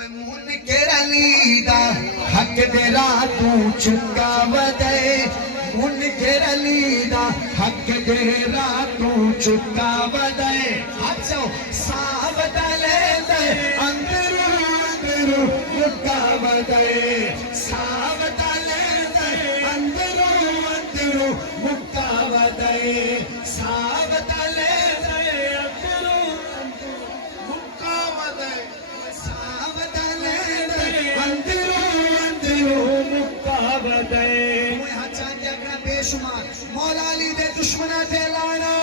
منکر علی دا حق دے راہ تو چکا ودے منکر علی دا حق دے راہ تو چکا ودے اچھو صاحب دلے دے اندر اندر مکا ودے صاحب دلے دے اندر اندر مکا ودے صاحب دلے دے اندر مکا ودے صاحب دلے دے اندر اندر مکا ودے موئے ہچان دے اپنا بے شمار مولا علی دے دشمنہ دے لانا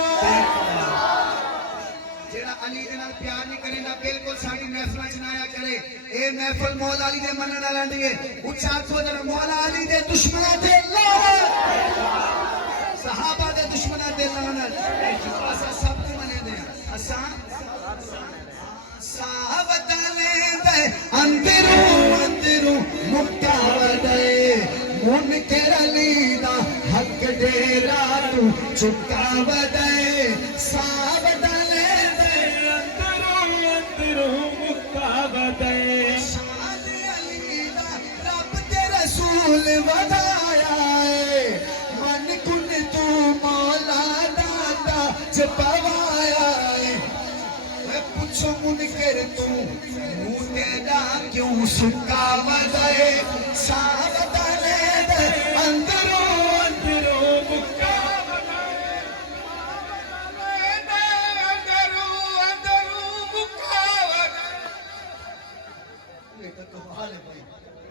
جیڑا علی دے نال پیار نہیں کرے نہ بالکل ساڑی محفلہ چنایا کرے اے محفل مولا علی دے منن نہ لانڈیے اچھا تو در مولا علی دے دشمنہ دے لانا صحابہ دے دشمنہ دے لانا اسا سب کو منے دے اسا صحابہ دے دے اندرو اندرو مکہ ودے منکر علی دا حق دے راہ تو چکا ودے صحابہ دے دے اندرو اندرو مکہ ودے شان علی دا رب دے رسول ودایا ہے من کن تو مولا دادا چپاوایا ہے پوچھو منکر تو منہ تیرا کیوں سکا ودے صحابہ دے دے اندرو اندرو مکہ ودے اندرو اندرو مکہ ودے یہ تو حال ہے بھائی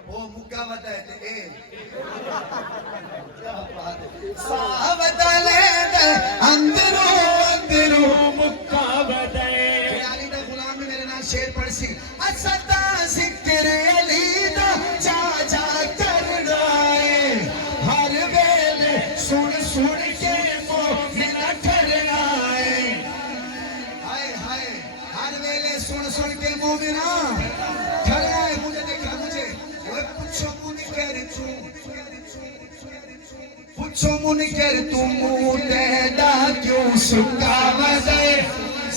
وہ مکہ ودے تے اے کیا بات ہے صحابہ دے دے اندرو اندرو مکہ ودے علی دا غلام میرے نال شعر پڑھ سی اسدا ذکر علی دا جا جا کرنا ہے ہر ویلے سن سن کے مومن ٹھہرنا ہے ہائے ہائے ہر ویلے سن سن کے مومن ٹھہرنا ہے مجھے دیکھا مجھے وہ پوچھو منکر پوچھو منکر تم منہ دا کیوں سکا ودے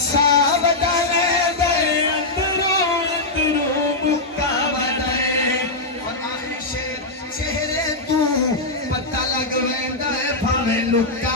صاحب دے دے اندرو اندرو مکہ ودے اور آخری شعر چہرے تو پتہ لگ ویندا ہے بھاویں لکا